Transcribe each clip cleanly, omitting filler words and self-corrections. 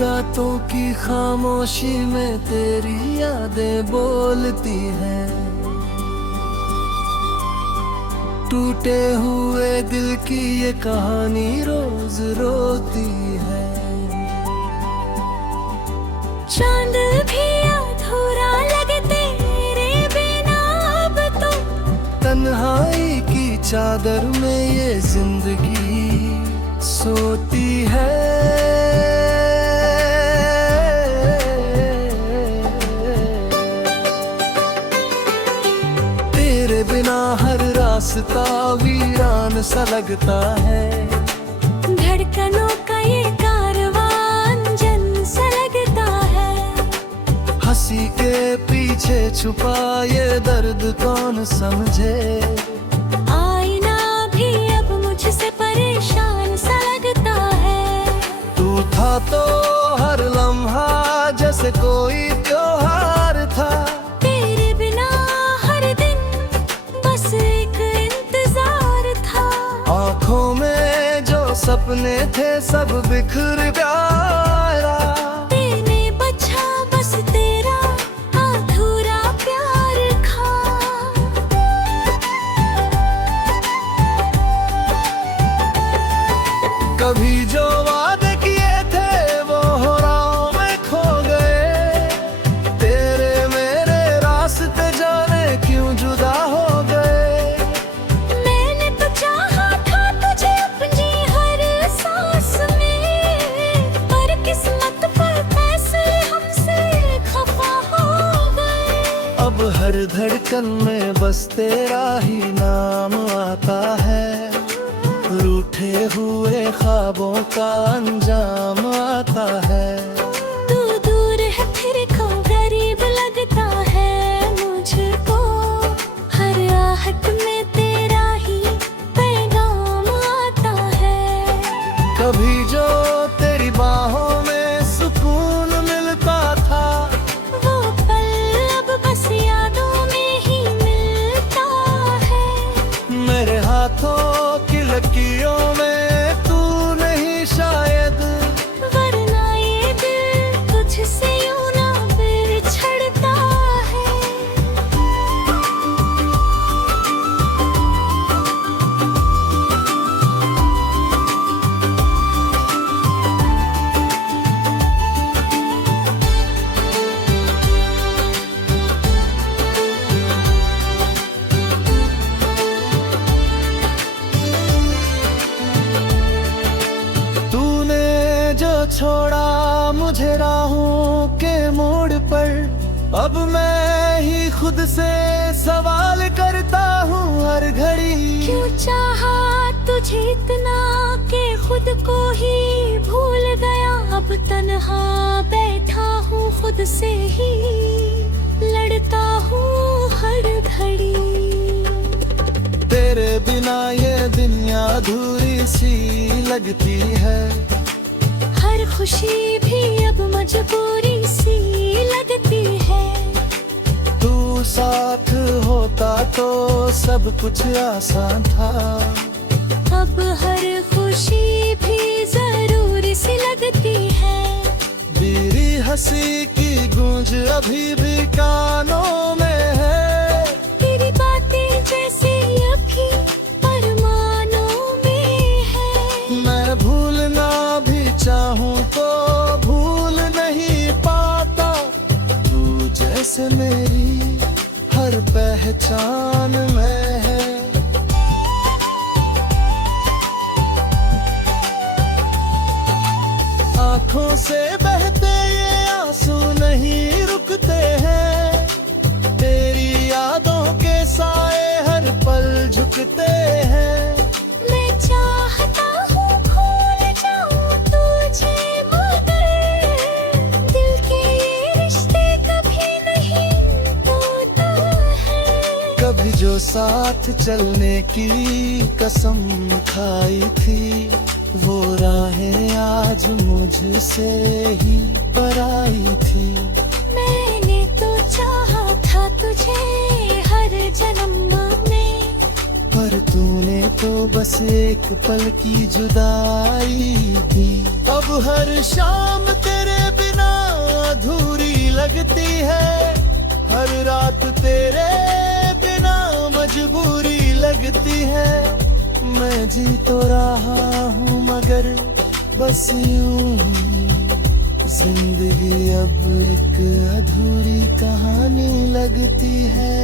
रातों की खामोशी में तेरी यादें बोलती हैं। टूटे हुए दिल की ये कहानी रोज रोती है। चांद भी अधूरा लगे तेरे बिना अब तो। तन्हाई की चादर में ये जिंदगी सोती है। तेरे बिना हर रास्ता वीरान सा लगता है। धड़कनों का ये कारवां अनजान सा लगता है। हंसी के पीछे छुपा ये दर्द कौन समझे। आईना भी अब मुझसे परेशान सा लगता है। तू था तो हर लम्हा जैसे कोई त्योहार था। तेरे बिना हर दिन बस एक इंतजार था। आँखों में जो सपने थे सब बिखर गया। तेने बचा बस तेरा अधूरा प्यार खा। कभी जो वादे किए थे वो हो राहों में खो गए। तेरे मेरे रास्ते जाने क्यों जुदा हो गए। मैंने तो चाहा था तुझे अपनी हर सांस में, पर किस्मत पर फैसले हमसे खफा हो गए। अब हर धड़कन में बस तेरा ही नाम आता है। रूठे हुए ख्वाबों का अंजाम आता है। तू दूर है फिर क्यों गरीब लगता है मुझको। हर आहट में तेरा ही पैगाम आता है। कभी जो तेरी बाहों में सुकून मिलता था। वो पल अब बस यादों में ही मिलता है। मेरे हाथों की लकीरों में तू नहीं शायद। वरना ये दिल तुझसे यूं ना बिछड़ता है। तूने जो छोड़ा मुझे राहों के मोड़ पर। अब मैं ही खुद से सवाल करता हूँ हर घड़ी। क्यों चाहा तुझे इतना के खुद को ही भूल गया। अब तन्हा बैठा हूँ खुद से ही लड़ता हूँ हर घड़ी। तेरे बिना ये दुनिया अधूरी सी लगती है। हर खुशी भी अब मजबूरी सी लगती है। तू साथ होता तो सब कुछ आसान था। अब हर खुशी भी जरूरी सी लगती है। मेरी हंसी की गूंज अभी भी कानों में है। तेरी बातें जैसे अभी परमानों में है। मैं भूलना भी चाहूँ तो भूल नहीं पाता। तू जैसे मेरी हर पहचान में है। आँखों से बहते ये आंसू नहीं रुकते हैं। तेरी यादों के साए हर पल झुकते हैं। मैं चाहता हूँ खो जाऊँ तुझे मगर दिल के ये रिश्ते कभी नहीं टूटा है। कभी जो साथ चलने की कसम खाई थी वो राहें आज मुझसे ही पराई थी। मैंने तो चाहा था तुझे हर जन्म में, पर तूने तो बस एक पल की जुदाई थी। अब हर शाम तेरे बिना अधूरी लगती है, हर रात तेरे बिना मजबूरी लगती है। मैं जी तो रहा हूँ मगर बस यूं ही, जिंदगी अब एक अधूरी कहानी लगती है।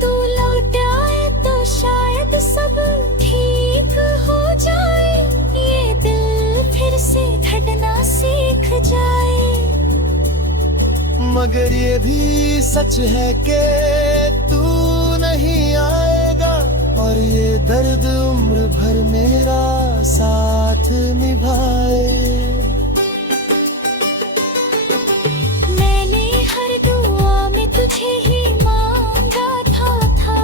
तू लौट आए तो शायद सब ठीक हो जाए, ये दिल फिर से धड़ना सीख जाए। मगर ये भी सच है कि तू नहीं आएगा, और ये दर्द उम्र भर मेरा साथ निभाए। मैंने हर दुआ में तुझे ही मांगा था,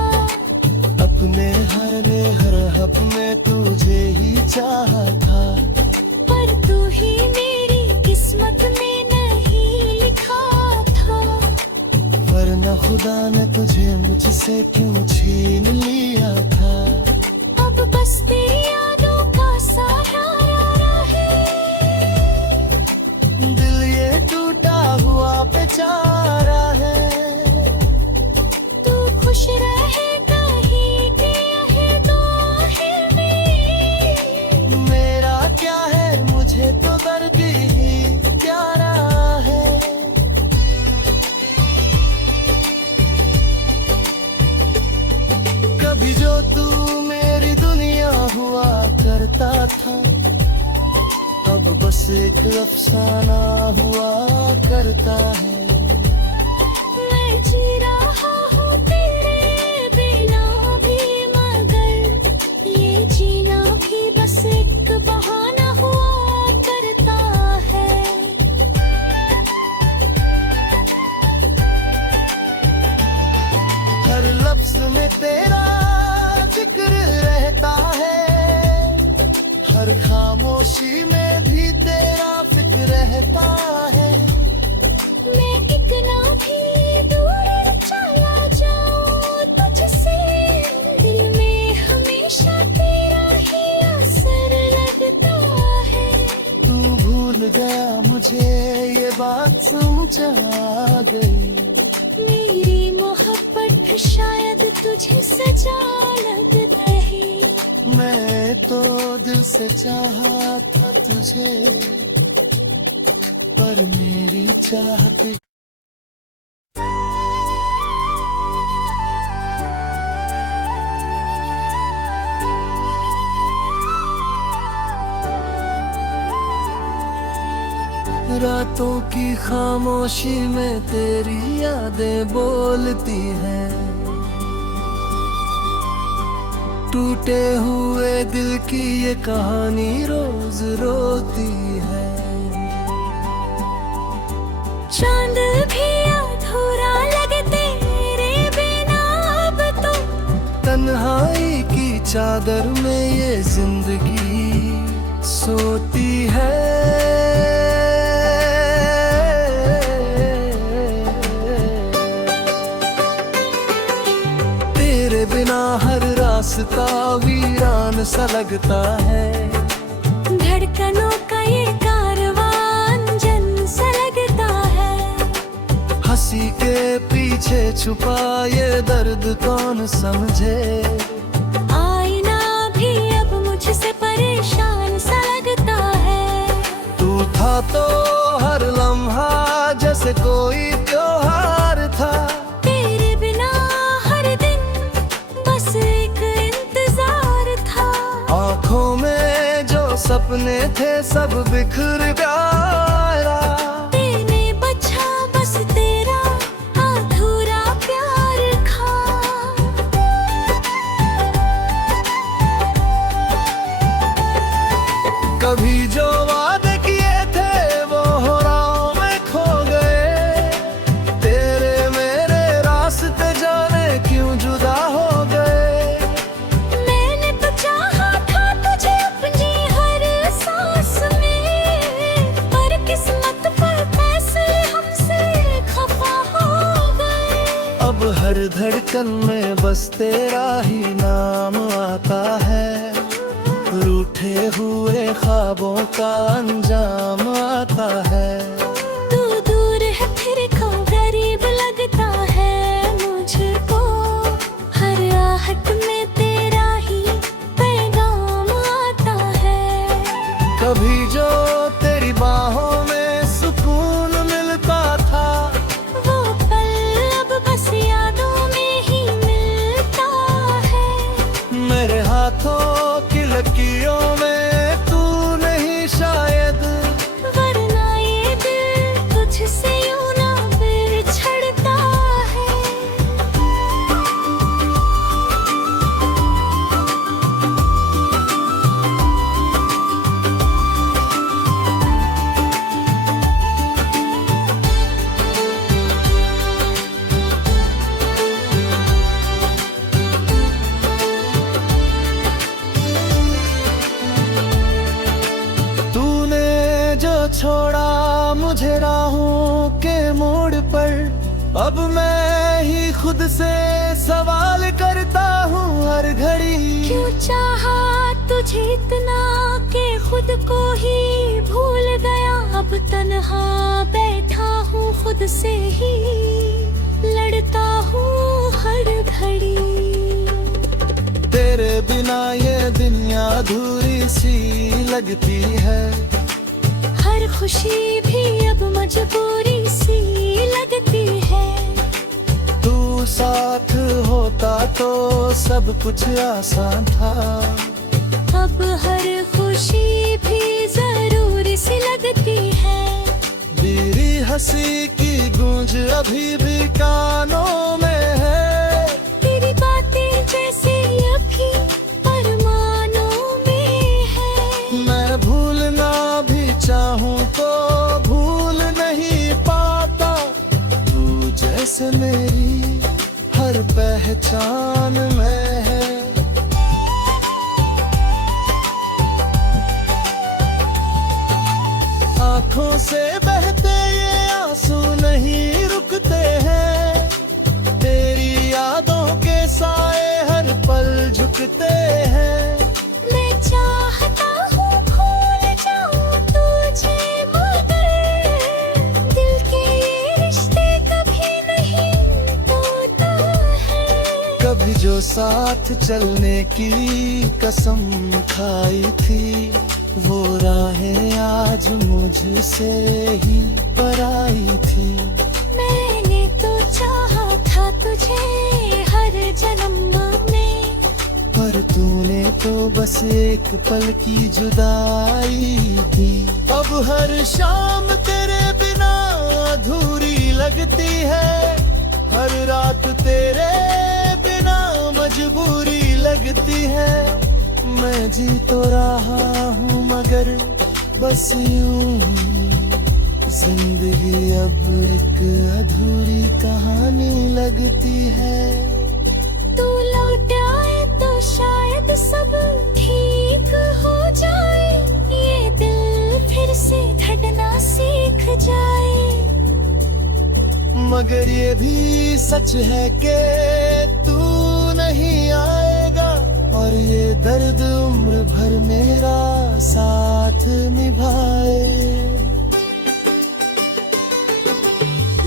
अपने हर हक में तुझे ही चाहा था। पर तू ही मेरी किस्मत में नहीं लिखा था। वरना खुदा ने तुझे मुझसे क्यों छीन लिया था। अब बस तेरी यादों का सहारा है, दिल ये टूटा हुआ बेचारा है। तू खुश रहे कहीं के यही दुआ है मेरी। मेरा क्या है, मुझे तो दर्द ही प्यारा है। कभी जो तू मेरी दुनिया हुआ करता था, अब बस एक अफसाना हुआ करता है। मैं जी रहा हूँ तेरे बिना भी, मगर ये जीना भी बस एक बहाना हुआ करता है। हर लफ्ज में तेरा जिक्र रहता है, हर खामोशी में भी तेरा फिक्र रहता है। मैं कितना भी दूर चला जाऊं तुझसे, दिल में हमेशा तेरा ही असर लगता है। तू भूल गया मुझे ये बात समझ आ गई। मेरी मोहब्बत शायद तुझे सजा लग रही। मैं तो दिल से चाहा था तुझे, पर मेरी चाहत रातों की खामोशी में तेरी यादें बोलती हैं। टूटे हुए दिल की ये कहानी रोज रोती है। चांद भी अधूरा लगे तेरे बिना अब तो। तन्हाई की चादर में ये जिंदगी सोती है। तेरे बिना हर रास्ता वीरान सा लगता है। धड़कनों का ये कारवां अनजान सा लगता है। हंसी के पीछे छुपा ये दर्द कौन समझे। आईना भी अब मुझसे परेशान सा लगता है। तू था तो हर लम्हा जैसे कोई त्योहार था। तेरे बिना हर दिन बस एक इंतजार था। आँखों में जो सपने थे सब बिखर गया। तेने बचा बस तेरा अधूरा प्यार खा। कभी जो वादे किए थे वो हो राहों में खो गए। तेरे मेरे रास्ते जाने क्यों जुदा हो गए। मैंने तो चाहा था तुझे अपनी हर सांस में, पर हर धड़कन में बस तेरा ही नाम आता है, रूठे हुए ख्वाबों का अंजाम आता है। तू दूर है फिर क्यों गरीब लगता है मुझको, हर आहट में तेरा ही पैगाम आता है। कभी जो तेरी बाहों में सुकून मिलता था, वो पल अब बस यादों में ही मिलता है। मेरे हाथों की लकीरों में तू नहीं शायद, वरना ये दिल तुझसे यूं ना बिछड़ता है। तूने जो छोड़ा मुझे राहों के मोड़ पर, अब मैं ही खुद से सवाल करता हूँ हर घड़ी। क्यों चाहा तुझे इतना कि खुद को ही भूल गया, अब तन्हा बैठा हूँ खुद से ही लड़ता हूँ हर घड़ी। तेरे बिना ये दुनिया अधूरी सी लगती है, हर खुशी भी अब मजबूरी सी लगती है। तू साथ होता तो सब कुछ आसान था, अब हर खुशी भी जरूरी सी लगती है। मेरी हंसी की गूंज अभी भी कानों में है, तेरी बातें जैसे अभी अरमानों में है। मैं भूलना भी चाहूँ तो भूल नहीं पाता, तू जैसे मेरी हर पहचान में है। आँखों से बहते ये आंसू नहीं रुकते हैं, तेरी यादों के साए हर पल झुकते हैं। मैं चाहता हूँ भूल जाऊँ तुझे, मगर दिल के ये रिश्ते कभी नहीं टूटा है। कभी जो साथ चलने की कसम खाई थी, वो राहें आज मुझसे ही पराई थी। मैंने तो चाहा था तुझे हर जन्म में, पर तूने तो बस एक पल की जुदाई दी। अब हर शाम तेरे बिना अधूरी लगती है, हर रात तेरे बिना मजबूरी लगती है। मैं जी तो रहा हूँ मगर बस यूं ही, जिंदगी अब एक अधूरी कहानी लगती है। तू लौट आए तो शायद सब ठीक हो जाए, ये दिल फिर से धड़कना सीख जाए। मगर ये भी सच है कि तू नहीं आएगा, और ये दर्द उम्र भर मेरा साथ निभाए।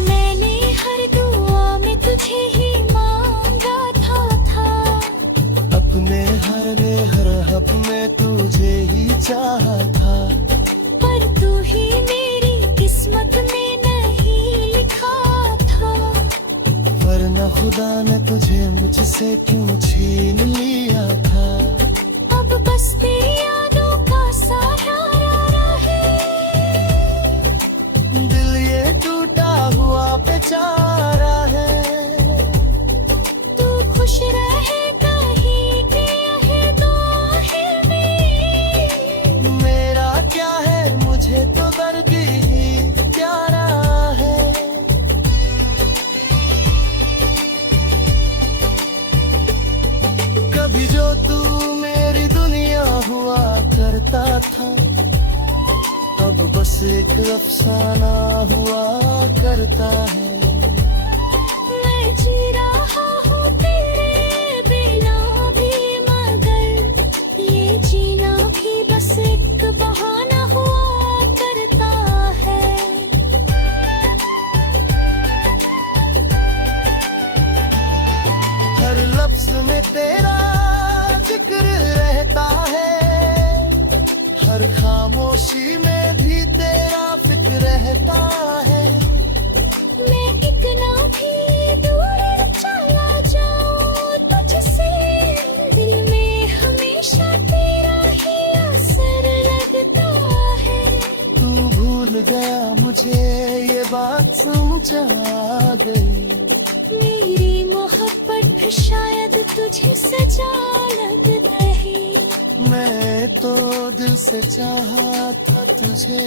मैंने हर दुआ में तुझे ही मांगा था, अपने हर हरफ में तुझे ही चाहा था, पर तू ही मेरी किस्मत में नहीं लिखा था। वरना खुदा ने तुझे मुझसे क्यों छीन लिया था। अब बस तेरी यादों का सहारा है, दिल ये टूटा हुआ बेचारा है। तू खुश रहे कहीं के है दुआ में, मेरा क्या है मुझे तो दर्द ही प्यारा है। कभी जो तू मेरी दुनिया हुआ करता था, अब बस एक अफसाना हुआ करता है। मैं जी रहा तेरा जिक्र रहता है, हर खामोशी में भी तेरा फिक्र रहता है। मैं कितना भी दूर चला जाऊं तुझसे, दिल में हमेशा तेरा ही असर लगता है। तू भूल गया मुझे ये बात समझ आ गई, मेरी मोहब्बत शायद तुझे सजा लग रही। मैं तो दिल से चाहा था तुझे,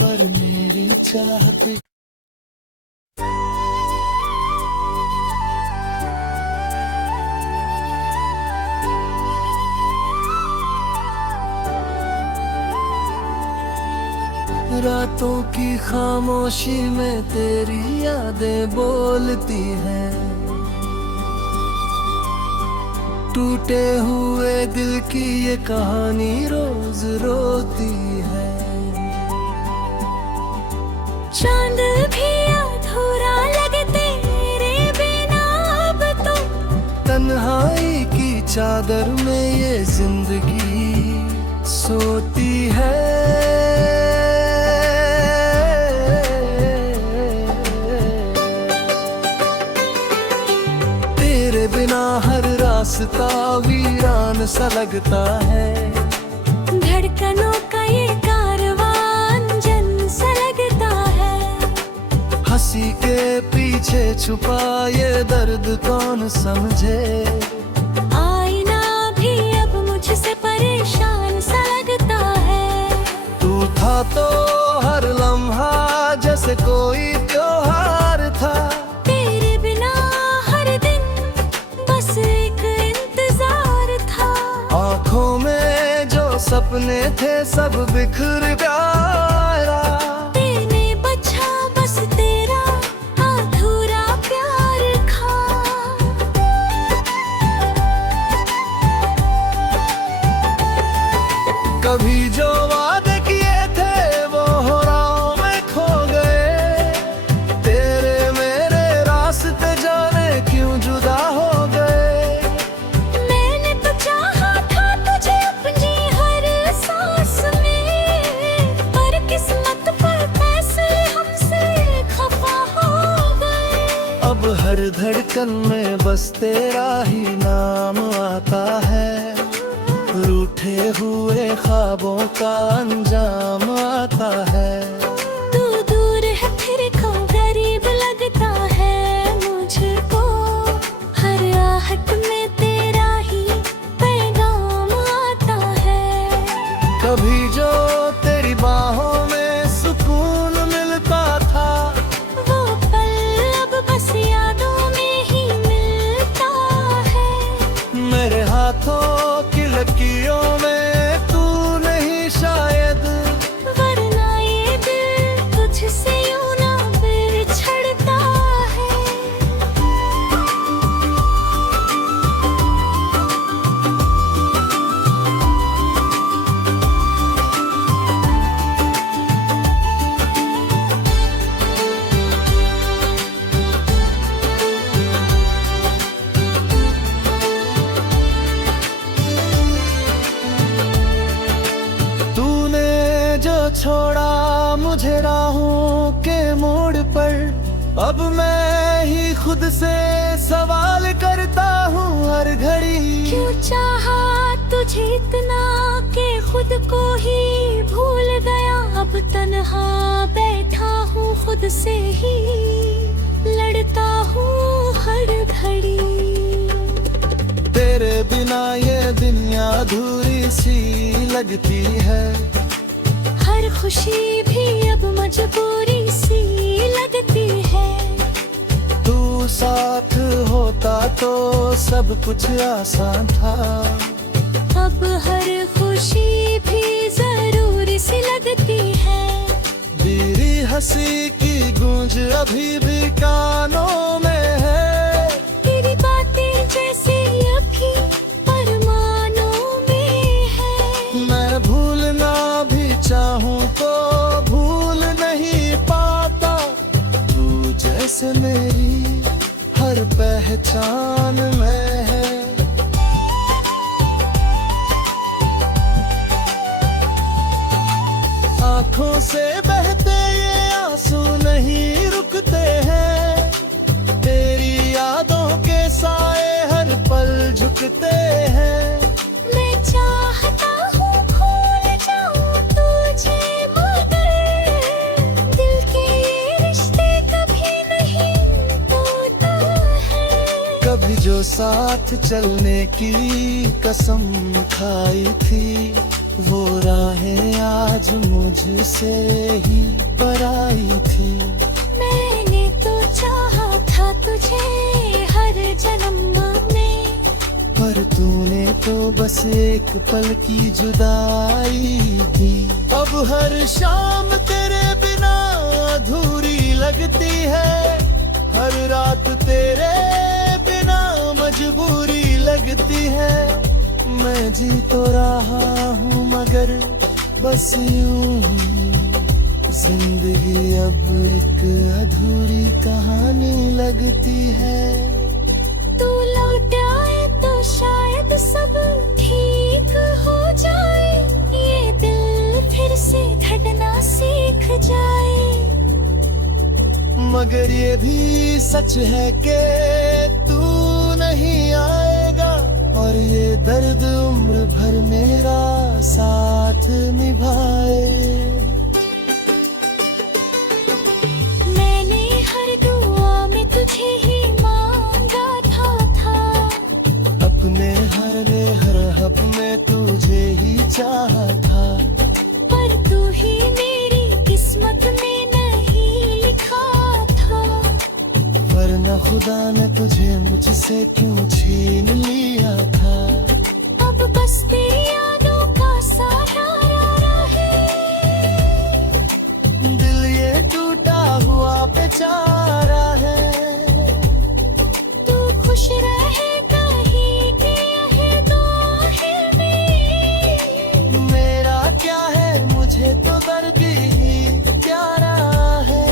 पर मेरी चाहत रातों की खामोशी में तेरी यादें बोलती हैं, टूटे हुए दिल की ये कहानी रोज रोती है। चांद भी अधूरा लगे तेरे बिना अब तो, तन्हाई की चादर में ये जिंदगी सोती है। तेरे बिना हर रास्ता वीरान सा लगता है, धड़कनों का ये कारवां अनजान सा लगता है। हंसी के पीछे छुपा ये दर्द कौन समझे, आईना भी अब मुझसे परेशान सा लगता है। तू था तो हर लम्हा जैसे कोई त्योहार था, तेरे बिना हर दिन बस एक इंतजार था। आँखों में जो सपने थे सब बिखर गया, तेने बचा बस तेरा अधूरा प्यार खा। कभी जो वादे किए थे वो हो राहों में खो गए, तेरे मेरे रास्ते जाने क्यों जुदा हो गए। मैंने तो चाहा था तुझे अपनी हर सांस में, पर किस्मत पर फैसले हमसे खफा हो गए। अब हर धड़कन में बस तेरा ही नाम आता है, रूठे हुए ख्वाबों का अंजाम आता है। तू दूर है फिर क्यों गरीब लगता है मुझको, हर आहट में तेरा ही पैगाम आता है। कभी जो तेरी बाहों में सुकून मिलता था, वो पल अब बस यादों में ही मिलता है। मेरे हाथों की लकीरों में तू नहीं शायद, वरना ये दिल तुझसे यूं ना बिछड़ता है। तूने जो छोड़ा मुझे राहों के मोड़ पर, अब मैं ही खुद से सवाल करता हूँ हर घड़ी। क्यों चाहा तुझे इतना कि खुद को ही भूल गया, अब तन्हा बैठा हूँ खुद से ही लड़ता हूँ हर घड़ी। तेरे बिना ये दुनिया अधूरी सी लगती है, हर खुशी भी अब मजबूरी सी लगती है। तू साथ होता तो सब कुछ आसान था, अब हर खुशी भी जरूरी सी लगती है। मेरी हंसी की गूंज अभी भी कानों में है, तेरी बातें जैसे अभी परमानों में है। मैं भूलना भी चाहूँ तो भूल नहीं पाता, तू जैसे मेरी हर हर पहचान में है। आंखों से बहते ये आंसू नहीं रुकते हैं, तेरी यादों के साए हर पल झुकते हैं। मैं चाहता हूँ भूल जाऊँ तुझे, मगर दिल के ये रिश्ते कभी नहीं टूटा है। कभी जो साथ चलने की कसम खाई थी, वो राहें आज मुझसे ही पराई थी। मैंने तो चाहा था तुझे हर जन्म में, पर तूने तो बस एक पल की जुदाई दी। अब हर शाम तेरे बिना अधूरी लगती है, हर रात तेरे बिना मजबूरी लगती है। मैं जी तो रहा हूँ मगर बस यूं ही, जिंदगी अब एक अधूरी कहानी लगती है। तू लौट आए तो शायद सब ठीक हो जाए, ये दिल फिर से धड़कना सीख जाए। मगर ये भी सच है कि तू नहीं आएगा, और ये दर्द उम्र भर मेरा साथ निभाए। मैंने हर दुआ में तुझे ही मांगा था, अपने हर हक में तुझे ही चाहा था। पर तू ही मेरी किस्मत में नहीं लिखा था। वरना खुदा ने तुझे मुझसे क्यों छीन लिया था। अब बस तेरी यादों का सहारा है, दिल ये टूटा हुआ बेचारा है। तू खुश रहे कहीं के है दुआ में। मेरा क्या है, मुझे तो दर्द ही प्यारा है।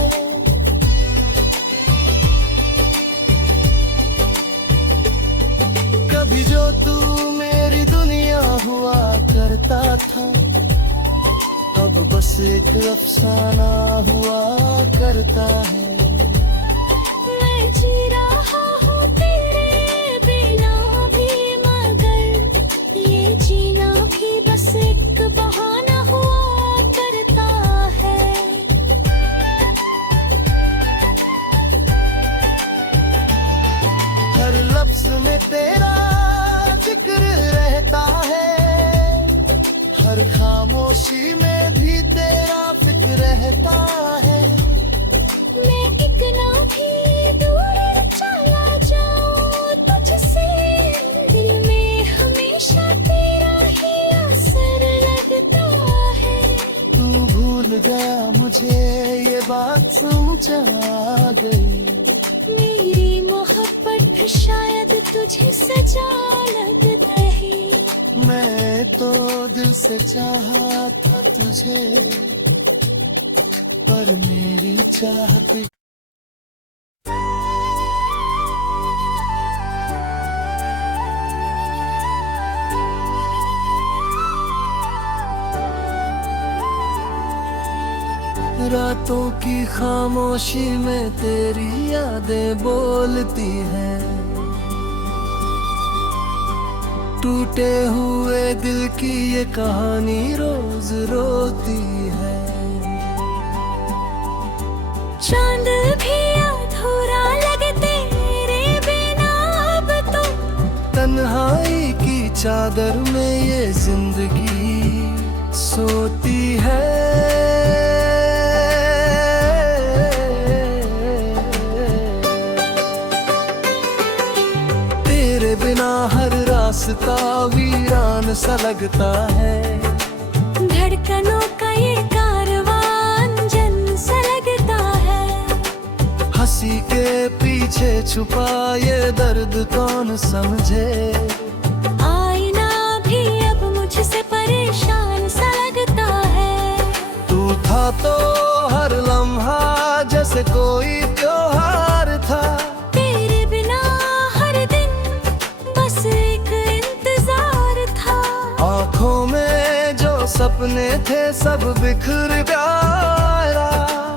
कभी जो तू मेरी दुनिया हुआ करता था, अब बस एक अफसाना हुआ करता है। मैं जी रहा हूँ तेरे बिना भी, मगर ये जीना भी बस एक बहाना हुआ करता है। हर लफ्ज में तेरा जिक्र रहता है, हर खामोशी में भी तेरा फिक्र रहता है। मैं कितना भी दूर चला जाऊं तुझसे, दिल में हमेशा तेरा ही असर लगता है। तू भूल गया मुझे ये बात समझ आ गई, मेरी मोहब्बत शायद तुझे सजा लगता है। मैं तो दिल से चाहा था तुझे, पर मेरी चाहत रातों की खामोशी में तेरी यादें बोलती हैं, टूटे हुए दिल की ये कहानी रोज रोती है। चांद भी अधूरा लगे तेरे बिना अब तो, तन्हाई की चादर में ये जिंदगी सोती है। तेरे बिना हर रास्ता वीरान सा लगता है, धड़कनों का ये कारवां अनजान सा लगता है। हंसी के पीछे छुपा ये दर्द कौन समझे, आईना भी अब मुझसे परेशान सा लगता है। तू था तो हर लम्हा जैसे कोई त्योहार था, तेरे बिना सपने थे सब बिखर गया।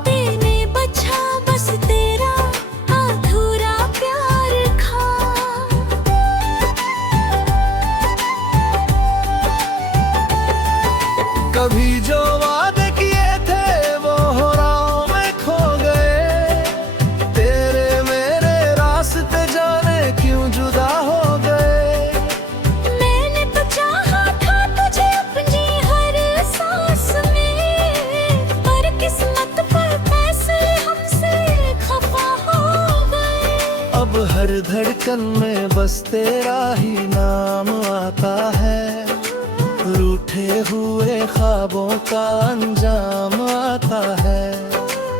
तेने बचा बस तेरा अधूरा प्यार खा। कभी जो वादे किए थे वो हो राहों में खो गए। तेरे मेरे रास्ते जाने क्यों जुदा हो गए। मैंने तो चाहा था तुझे अपनी हर सांस में, पर किस्मत पर फैसले हमसे खफा हो गए। अब हर धड़कन में बस तेरा ही नाम आता है। रूठे हुए ख्वाबों का अंजाम आता है।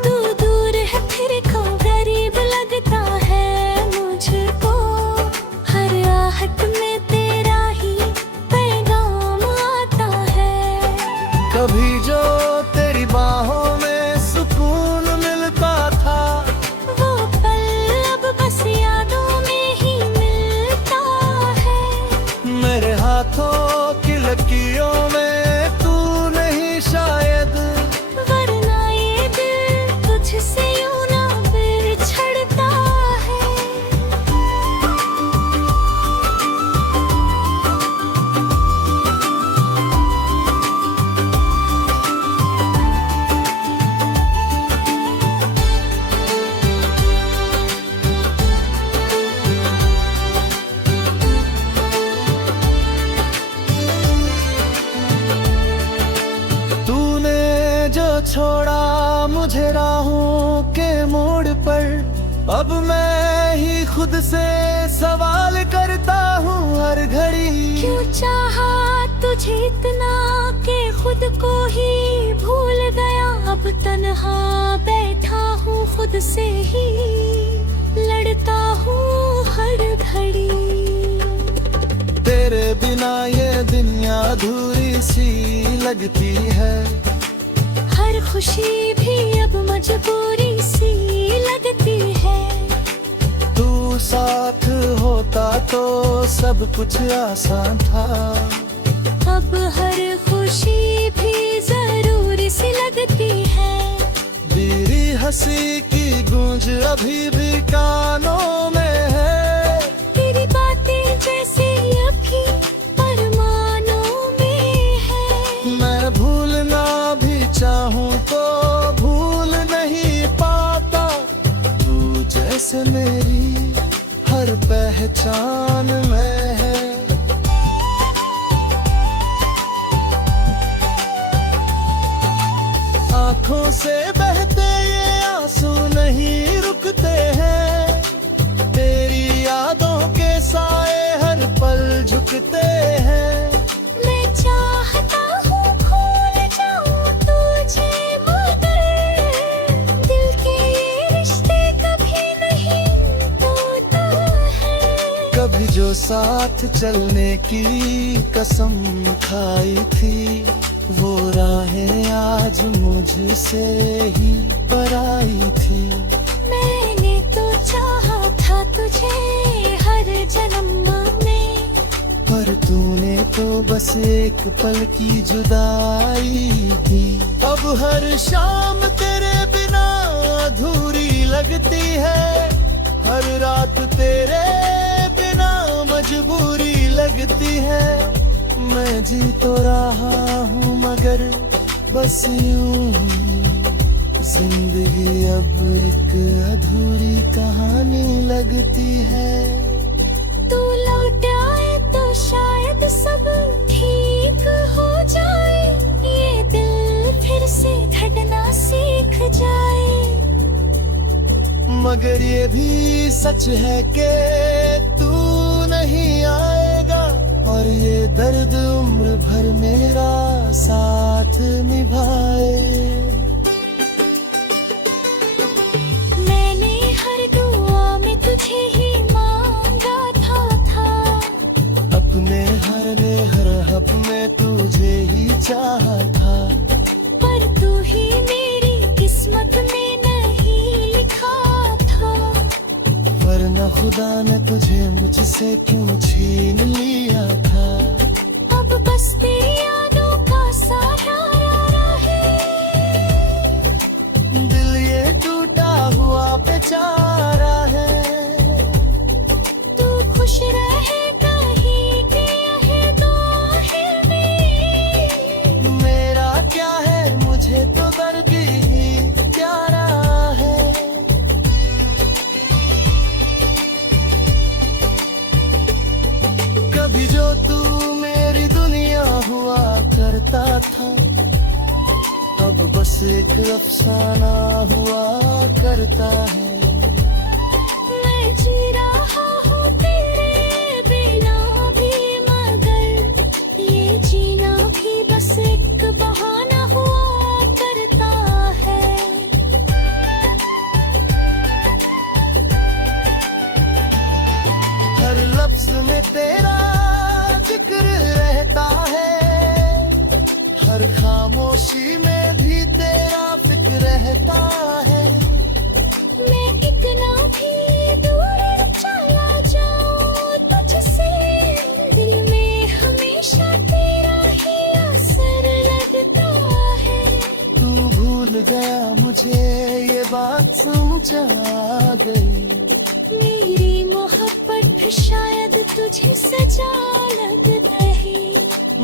तू दूर है फिर क्यों गरीब लगता है मुझको। हर आहट में तेरा ही पैगाम आता है। कभी जो तेरी बाहों में सुकून मिलता था, वो पल अब बस यादों में ही मिलता है। मेरे हाथों की लकीरों में तू नहीं शायद। वरना ये दिल तुझसे यूं ना बिछड़ता है। तूने जो छोड़ा मुझे राहों के मोड़ पर, अब मैं ही खुद से सवाल करता हूँ हर घड़ी। क्यों चाहा तुझे इतना कि खुद को ही भूल गया। अब तन्हा बैठा हूँ खुद से ही लड़ता हूँ हर घड़ी। तेरे बिना ये दुनिया अधूरी सी लगती है। हर खुशी भी अब मजबूरी सी लगती है। तू साथ होता तो सब कुछ आसान था। अब हर खुशी भी जरूरी सी लगती है। मेरी हंसी की गूंज अभी भी कानों में है। तेरी बातें जैसे अभी परमानों में है। मैं भूलना भी चाहूँ तो भूल नहीं पाता। तू जैसे मेरी हर पहचान में है। आँखों से बहते ये आंसू नहीं रुकते हैं। तेरी यादों के साए हर पल झुकते हैं। मैं चाहता हूँ भूल जाऊँ तुझे, मगर दिल के ये रिश्ते कभी नहीं टूटते हैं। कभी जो साथ चलने की कसम खाई थी, वो राहें आज मुझसे ही पराई थी। मैंने तो चाहा था तुझे हर जन्म में, पर तूने तो बस एक पल की जुदाई दी। अब हर शाम तेरे बिना अधूरी लगती है। हर रात तेरे बिना मजबूरी लगती है। मैं जी तो रहा हूँ मगर बस यूं ही। जिंदगी अब एक अधूरी कहानी लगती है। तू लौट आए तो शायद सब ठीक हो जाए। ये दिल फिर से धड़कना सीख जाए। मगर ये भी सच है कि तू नहीं आएगा, और ये दर्द उम्र भर मेरा साथ निभाए। मैंने हर दुआ में तुझे ही मांगा था। अपने हर हक में तुझे ही चाहा था। पर तू ही मेरी किस्मत में नहीं लिखा था। वरना खुदा ने तुझे मुझसे क्यों छीन लिया था। अब बस तेरी यादों का सारा अफसाना हुआ करता है। मैं जी रहा हूँ तेरे बिना भी, मगर ये जीना भी बस एक बहाना हुआ करता है। हर लफ्ज में तेरा जिक्र रहता है, हर खामोशी में भी तेरा फिक्र रहता है। मैं कितना भी दूर चला जाऊं तुझसे, दिल में हमेशा तेरा ही असर लगता है। तू भूल गया मुझे ये बात समझ आ गई, मेरी मोहब्बत शायद तुझे सजा लग रही।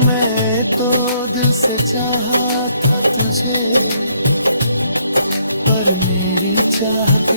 मैं तो दिल से चाहा था तुझे, पर मेरी चाहत